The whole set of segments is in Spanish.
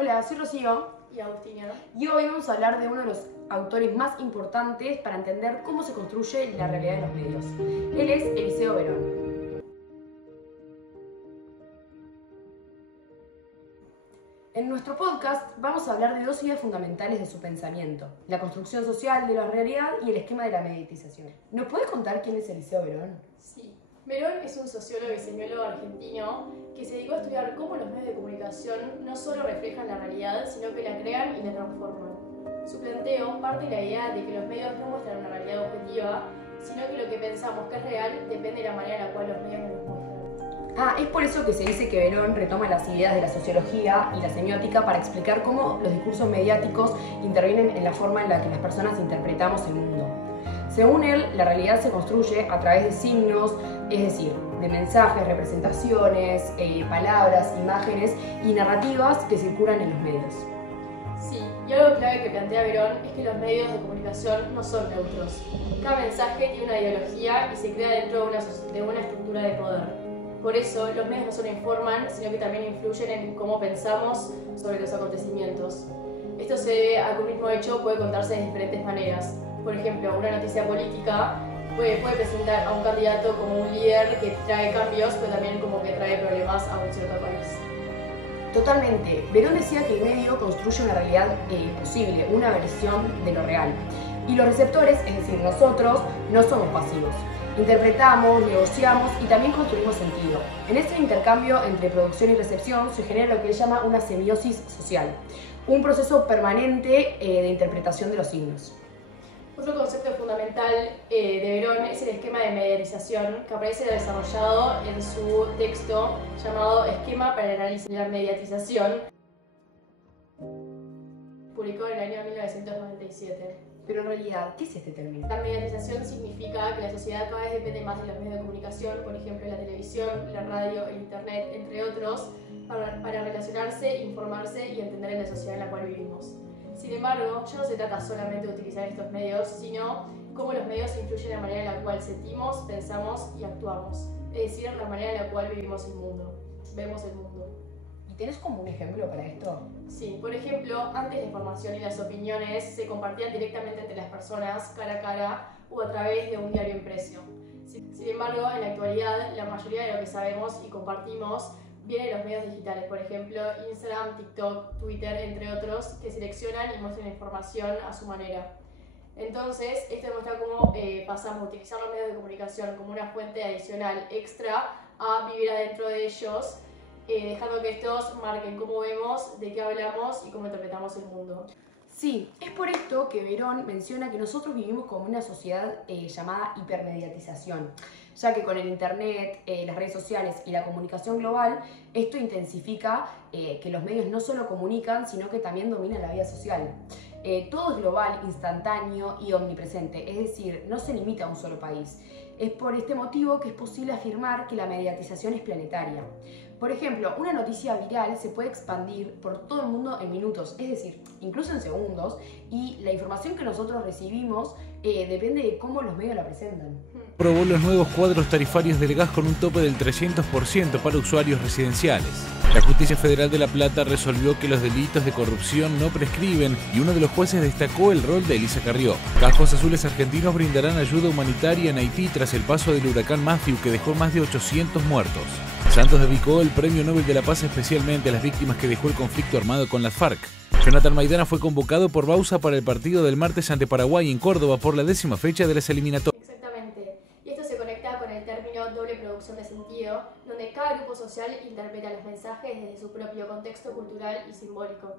Hola, soy Rocío y Agustina. y hoy vamos a hablar de uno de los autores más importantes para entender cómo se construye la realidad de los medios. Él es Eliseo Verón. En nuestro podcast vamos a hablar de dos ideas fundamentales de su pensamiento: la construcción social de la realidad y el esquema de la mediatización. ¿Nos puedes contar quién es Eliseo Verón? Sí. Verón es un sociólogo y semiólogo argentino que se dedicó a estudiar cómo los medios de comunicación no solo reflejan la realidad, sino que la crean y la transforman. Su planteo parte de la idea de que los medios no muestran una realidad objetiva, sino que lo que pensamos que es real depende de la manera en la cual los medios nos muestran. Es por eso que se dice que Verón retoma las ideas de la sociología y la semiótica para explicar cómo los discursos mediáticos intervienen en la forma en la que las personas interpretamos el mundo. Según él, la realidad se construye a través de signos, es decir, de mensajes, representaciones, palabras, imágenes y narrativas que circulan en los medios. Sí, y algo clave que plantea Verón es que los medios de comunicación no son neutros. Cada mensaje tiene una ideología y se crea dentro de una estructura de poder. Por eso, los medios no solo informan, sino que también influyen en cómo pensamos sobre los acontecimientos. Esto se debe a que un mismo hecho puede contarse de diferentes maneras. Por ejemplo, una noticia política puede presentar a un candidato como un líder que trae cambios, pero también como que trae problemas a un cierto país. Totalmente. Verón decía que el medio construye una realidad posible, una versión de lo real. Y los receptores, es decir, nosotros, no somos pasivos. Interpretamos, negociamos y también construimos sentido. En este intercambio entre producción y recepción se genera lo que él llama una semiosis social, un proceso permanente de interpretación de los signos. Otro concepto fundamental de Verón es el esquema de mediatización, que aparece desarrollado en su texto llamado Esquema para el análisis de la mediatización, publicado en el año 1997. Pero en realidad, ¿qué es este término? La mediatización significa que la sociedad cada vez depende más de los medios de comunicación, por ejemplo la televisión, la radio, el internet, entre otros, para relacionarse, informarse y entender la sociedad en la cual vivimos. Sin embargo, ya no se trata solamente de utilizar estos medios, sino cómo los medios influyen en la manera en la cual sentimos, pensamos y actuamos, es decir, la manera en la cual vivimos el mundo, vemos el mundo. ¿Y tenés como un ejemplo para esto? Sí, por ejemplo, antes la información y las opiniones se compartían directamente entre las personas, cara a cara o a través de un diario impreso. Sin embargo, en la actualidad, la mayoría de lo que sabemos y compartimos viene de los medios digitales, por ejemplo, Instagram, TikTok, Twitter, entre otros, que seleccionan y muestran información a su manera. Entonces, esto demuestra cómo pasamos a utilizar los medios de comunicación como una fuente adicional extra a vivir adentro de ellos, dejando que estos marquen cómo vemos, de qué hablamos y cómo interpretamos el mundo. Sí, es por esto que Verón menciona que nosotros vivimos como una sociedad llamada hipermediatización, ya que con el internet, las redes sociales y la comunicación global, esto intensifica que los medios no solo comunican, sino que también dominan la vida social. Todo es global, instantáneo y omnipresente, es decir, no se limita a un solo país. Es por este motivo que es posible afirmar que la mediatización es planetaria. Por ejemplo, una noticia viral se puede expandir por todo el mundo en minutos, es decir, incluso en segundos, y la información que nosotros recibimos depende de cómo los medios la presentan. Aprobó los nuevos cuadros tarifarios del gas con un tope del 300% para usuarios residenciales. La Justicia Federal de La Plata resolvió que los delitos de corrupción no prescriben y uno de los jueces destacó el rol de Elisa Carrió. Cajos Azules argentinos brindarán ayuda humanitaria en Haití tras el paso del huracán Matthew, que dejó más de 800 muertos. Santos dedicó el Premio Nobel de la Paz especialmente a las víctimas que dejó el conflicto armado con las FARC. Jonathan Maidana fue convocado por Bausa para el partido del martes ante Paraguay en Córdoba por la 10ª fecha de las eliminatorias. Exactamente. Y esto se conecta con el término doble producción de sentido, donde cada grupo social interpreta los mensajes desde su propio contexto cultural y simbólico.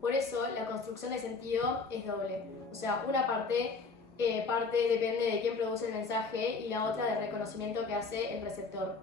Por eso, la construcción de sentido es doble. O sea, una parte depende de quién produce el mensaje y la otra del reconocimiento que hace el receptor.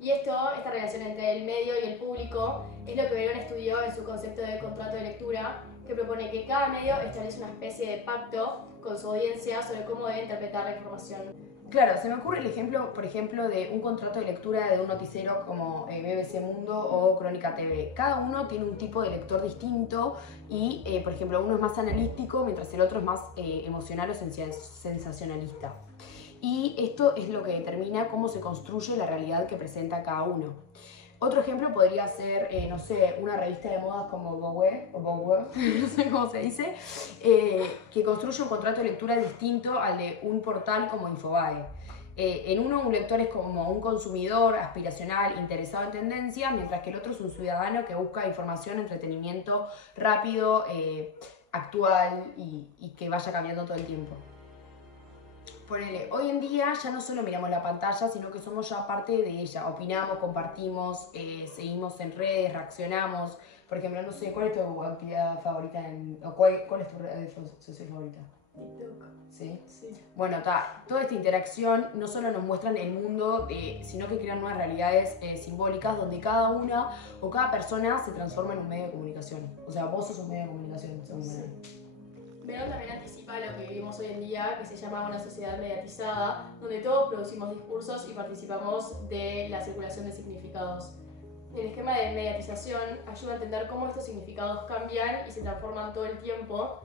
Y esta relación entre el medio y el público es lo que Verón estudió en su concepto de contrato de lectura, que propone que cada medio establece una especie de pacto con su audiencia sobre cómo debe interpretar la información. Claro, se me ocurre el ejemplo, por ejemplo, de un contrato de lectura de un noticiero como BBC Mundo o Crónica TV. Cada uno tiene un tipo de lector distinto y, por ejemplo, uno es más analítico, mientras el otro es más emocional o sensacionalista. Y esto es lo que determina cómo se construye la realidad que presenta cada uno. Otro ejemplo podría ser, no sé, una revista de modas como Vogue, o Vogue, no sé cómo se dice, que construye un contrato de lectura distinto al de un portal como Infobae. En uno, un lector es como un consumidor aspiracional, interesado en tendencia, mientras que el otro es un ciudadano que busca información, entretenimiento rápido, actual y que vaya cambiando todo el tiempo. Ponele, hoy en día ya no solo miramos la pantalla, sino que somos ya parte de ella. Opinamos, compartimos, seguimos en redes, reaccionamos. Por ejemplo, no sé, ¿cuál es tu actividad favorita? ¿Cuál es tu red social favorita? TikTok. ¿Sí? Sí. Bueno, toda esta interacción no solo nos muestran el mundo, sino que crean nuevas realidades simbólicas donde cada una o cada persona se transforma en un medio de comunicación. O sea, vos sos un medio de comunicación, según Verón. Verón también anticipa lo que vivimos hoy en día, que se llama una sociedad mediatizada, donde todos producimos discursos y participamos de la circulación de significados. El esquema de mediatización ayuda a entender cómo estos significados cambian y se transforman todo el tiempo.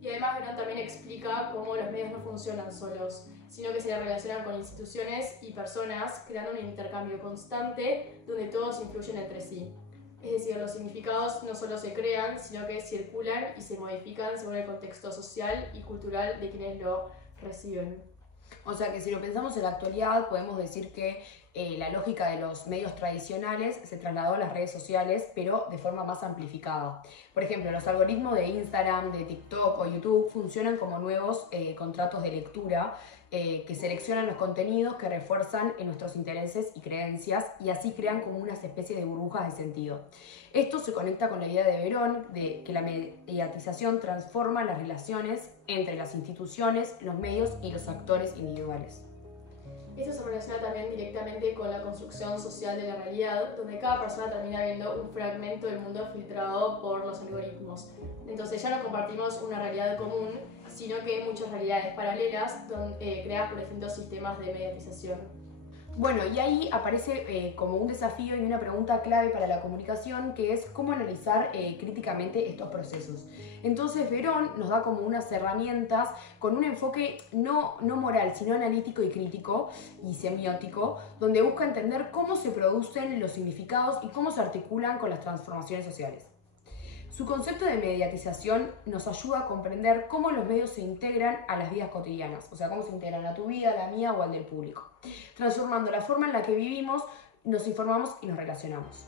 Y además Verón también explica cómo los medios no funcionan solos, sino que se relacionan con instituciones y personas, creando un intercambio constante donde todos influyen entre sí. Es decir, los significados no solo se crean, sino que circulan y se modifican según el contexto social y cultural de quienes lo reciben. O sea que si lo pensamos en la actualidad, podemos decir que la lógica de los medios tradicionales se trasladó a las redes sociales, pero de forma más amplificada. Por ejemplo, los algoritmos de Instagram, de TikTok o YouTube funcionan como nuevos contratos de lectura que seleccionan los contenidos que refuerzan en nuestros intereses y creencias y así crean como unas especies de burbujas de sentido. Esto se conecta con la idea de Verón de que la mediatización transforma las relaciones entre las instituciones, los medios y los actores individuales. Esto se relaciona también directamente con la construcción social de la realidad, donde cada persona termina viendo un fragmento del mundo filtrado por los algoritmos. Entonces ya no compartimos una realidad común, sino que hay muchas realidades paralelas creadas por distintos sistemas de mediatización. Bueno, y ahí aparece como un desafío y una pregunta clave para la comunicación, que es cómo analizar críticamente estos procesos. Entonces Verón nos da como unas herramientas con un enfoque no moral, sino analítico y crítico y semiótico, donde busca entender cómo se producen los significados y cómo se articulan con las transformaciones sociales. Su concepto de mediatización nos ayuda a comprender cómo los medios se integran a las vidas cotidianas, o sea, cómo se integran a tu vida, a la mía o al del público, transformando la forma en la que vivimos, nos informamos y nos relacionamos.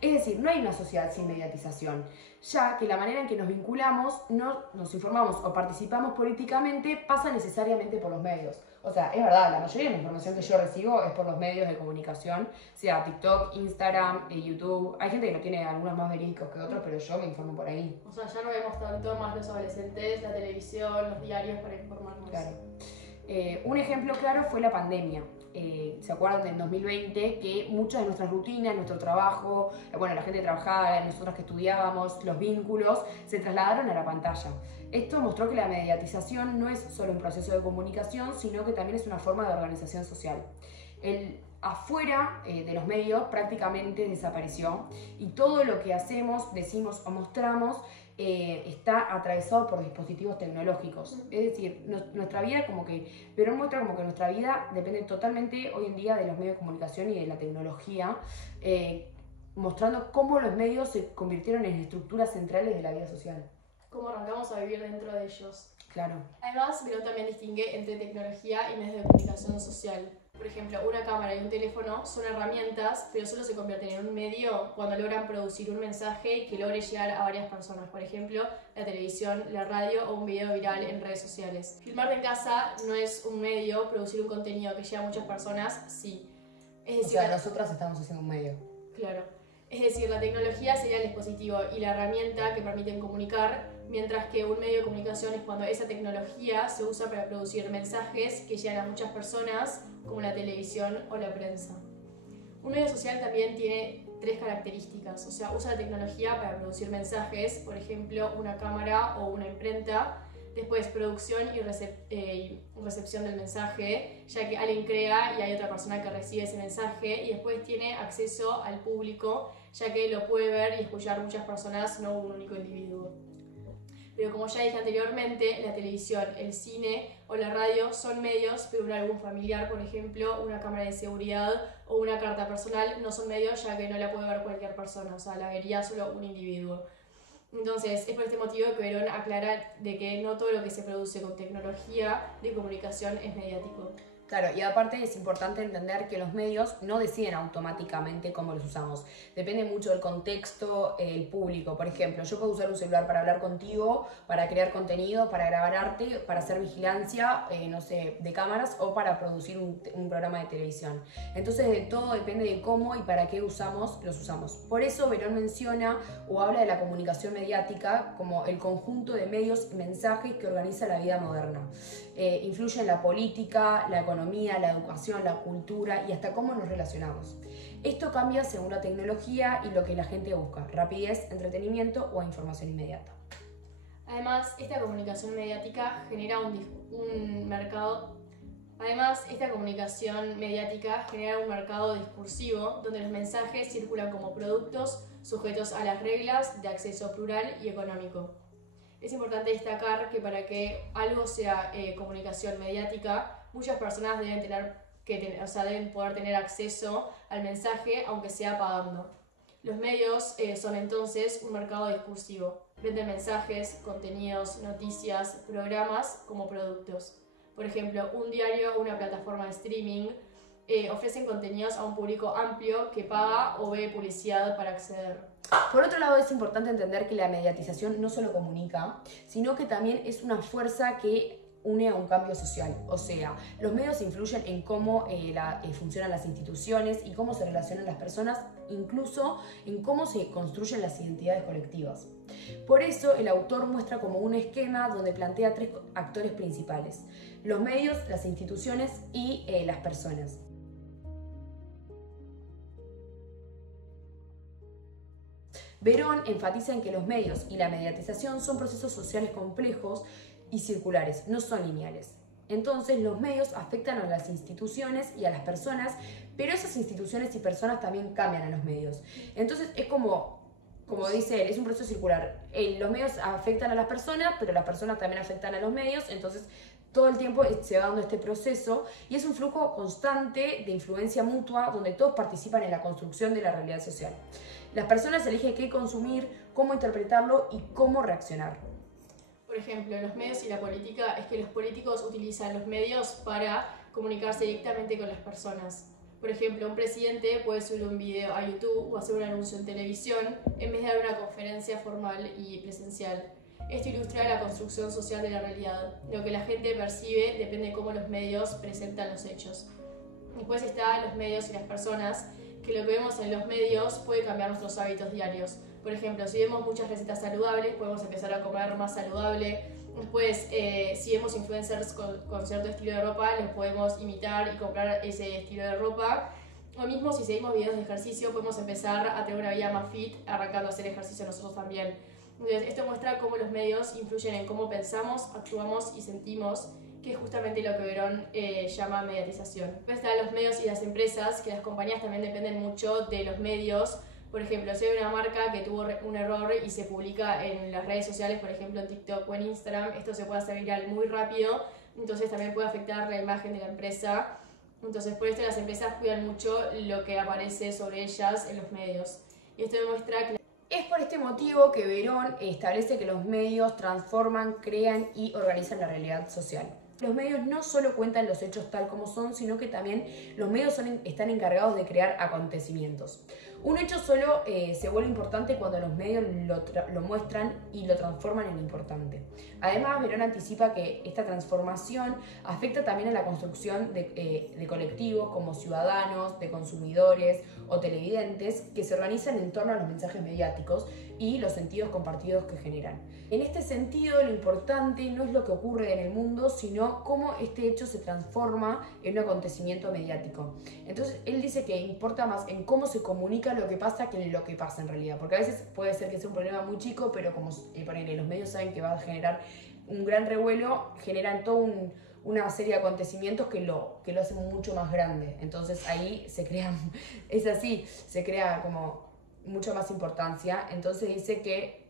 Es decir, no hay una sociedad sin mediatización, ya que la manera en que nos vinculamos, nos informamos o participamos políticamente pasa necesariamente por los medios. O sea, es verdad, la mayoría de la información que yo recibo es por los medios de comunicación, sea TikTok, Instagram, YouTube. Hay gente que no tiene algunos más verídicos que otros, pero yo me informo por ahí. O sea, ya no vemos tanto más los adolescentes, la televisión, los diarios para informarnos. Claro. Un ejemplo claro fue la pandemia. ¿Se acuerdan del 2020? Que muchas de nuestras rutinas, nuestro trabajo, bueno, la gente que trabajaba, nosotros que estudiábamos, los vínculos, se trasladaron a la pantalla. Esto mostró que la mediatización no es solo un proceso de comunicación, sino que también es una forma de organización social. El afuera de los medios prácticamente desapareció y todo lo que hacemos, decimos o mostramos está atravesado por dispositivos tecnológicos. Es decir, nuestra vida Verón muestra como que nuestra vida depende totalmente hoy en día de los medios de comunicación y de la tecnología, mostrando cómo los medios se convirtieron en estructuras centrales de la vida social. Cómo arrancamos a vivir dentro de ellos. Claro. Además, Verón también distingue entre tecnología y medios de comunicación social. Por ejemplo, una cámara y un teléfono son herramientas, pero solo se convierten en un medio cuando logran producir un mensaje que logre llegar a varias personas. Por ejemplo, la televisión, la radio o un video viral en redes sociales. Filmar en casa no es un medio, producir un contenido que llegue a muchas personas, sí. Es decir, o sea, nosotras estamos haciendo un medio. Claro. Es decir, la tecnología sería el dispositivo y la herramienta que permiten comunicar, mientras que un medio de comunicación es cuando esa tecnología se usa para producir mensajes que llegan a muchas personas, como la televisión o la prensa. Un medio social también tiene 3 características, o sea, usa la tecnología para producir mensajes, por ejemplo, una cámara o una imprenta, después producción y recepción del mensaje, ya que alguien crea y hay otra persona que recibe ese mensaje, y después tiene acceso al público, ya que lo puede ver y escuchar muchas personas, no un único individuo. Pero como ya dije anteriormente, la televisión, el cine o la radio son medios, pero un álbum familiar, por ejemplo, una cámara de seguridad o una carta personal no son medios, ya que no la puede ver cualquier persona, o sea, la vería solo un individuo. Entonces, es por este motivo que Verón aclara de que no todo lo que se produce con tecnología de comunicación es mediático. Claro, y aparte es importante entender que los medios no deciden automáticamente cómo los usamos. Depende mucho del contexto, el público. Por ejemplo, yo puedo usar un celular para hablar contigo, para crear contenido, para grabar arte, para hacer vigilancia, no sé, de cámaras o para producir un programa de televisión. Entonces, de todo depende de cómo y para qué los usamos. Por eso, Verón menciona o habla de la comunicación mediática como el conjunto de medios y mensajes que organiza la vida moderna. Influye en la política, la economía, la educación, la cultura y hasta cómo nos relacionamos. Esto cambia según la tecnología y lo que la gente busca: rapidez, entretenimiento o información inmediata. Además, esta comunicación mediática genera un mercado discursivo donde los mensajes circulan como productos sujetos a las reglas de acceso plural y económico. Es importante destacar que para que algo sea comunicación mediática, muchas personas deben poder tener acceso al mensaje, aunque sea pagando. Los medios son entonces un mercado discursivo. Venden mensajes, contenidos, noticias, programas como productos. Por ejemplo, un diario o una plataforma de streaming ofrecen contenidos a un público amplio que paga o ve publicidad para acceder. Por otro lado, es importante entender que la mediatización no solo comunica, sino que también es una fuerza que une a un cambio social. O sea, los medios influyen en cómo funcionan las instituciones y cómo se relacionan las personas, incluso en cómo se construyen las identidades colectivas. Por eso, el autor muestra como un esquema donde plantea 3 actores principales: los medios, las instituciones y las personas. Verón enfatiza en que los medios y la mediatización son procesos sociales complejos y circulares, no son lineales. Entonces, los medios afectan a las instituciones y a las personas, pero esas instituciones y personas también cambian a los medios. Entonces, es como dice él, es un proceso circular. Los medios afectan a las personas, pero las personas también afectan a los medios, entonces todo el tiempo se va dando este proceso y es un flujo constante de influencia mutua donde todos participan en la construcción de la realidad social. Las personas eligen qué consumir, cómo interpretarlo y cómo reaccionar. Por ejemplo, los medios y la política es que los políticos utilizan los medios para comunicarse directamente con las personas. Por ejemplo, un presidente puede subir un video a YouTube o hacer un anuncio en televisión en vez de dar una conferencia formal y presencial. Esto ilustra la construcción social de la realidad. Lo que la gente percibe depende de cómo los medios presentan los hechos. Después están los medios y las personas, que lo que vemos en los medios puede cambiar nuestros hábitos diarios. Por ejemplo, si vemos muchas recetas saludables, podemos empezar a comer más saludable. Después, si vemos influencers con cierto estilo de ropa, los podemos imitar y comprar ese estilo de ropa. O mismo, si seguimos videos de ejercicio, podemos empezar a tener una vida más fit, arrancando a hacer ejercicio nosotros también. Entonces, esto muestra cómo los medios influyen en cómo pensamos, actuamos y sentimos, que es justamente lo que Verón llama mediatización. Después están los medios y las empresas, que las compañías también dependen mucho de los medios. Por ejemplo, si hay una marca que tuvo un error y se publica en las redes sociales, por ejemplo en TikTok o en Instagram, esto se puede hacer viral muy rápido, entonces también puede afectar la imagen de la empresa. Entonces, por esto las empresas cuidan mucho lo que aparece sobre ellas en los medios. Y esto demuestra que... Es por este motivo que Verón establece que los medios transforman, crean y organizan la realidad social. Los medios no solo cuentan los hechos tal como son, sino que también los medios están encargados de crear acontecimientos. Un hecho solo se vuelve importante cuando los medios lo muestran y lo transforman en importante. Además, Verón anticipa que esta transformación afecta también a la construcción de colectivos como ciudadanos, de consumidores o televidentes que se organizan en torno a los mensajes mediáticos y los sentidos compartidos que generan. En este sentido, lo importante no es lo que ocurre en el mundo, sino cómo este hecho se transforma en un acontecimiento mediático. Entonces, él dice que importa más en cómo se comunica lo que pasa que en lo que pasa en realidad. Porque a veces puede ser que sea un problema muy chico, pero como los medios saben que va a generar un gran revuelo, generan toda una serie de acontecimientos que lo hacen mucho más grande. Entonces, ahí se crea como mucho más importancia. Entonces dice que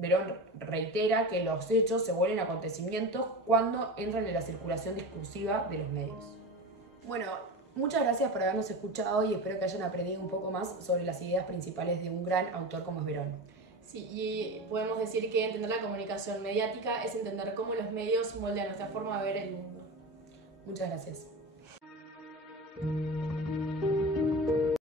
Verón reitera que los hechos se vuelven acontecimientos cuando entran en la circulación discursiva de los medios. Bueno, muchas gracias por habernos escuchado y espero que hayan aprendido un poco más sobre las ideas principales de un gran autor como es Verón. Sí, y podemos decir que entender la comunicación mediática es entender cómo los medios moldean nuestra forma de ver el mundo. Muchas gracias.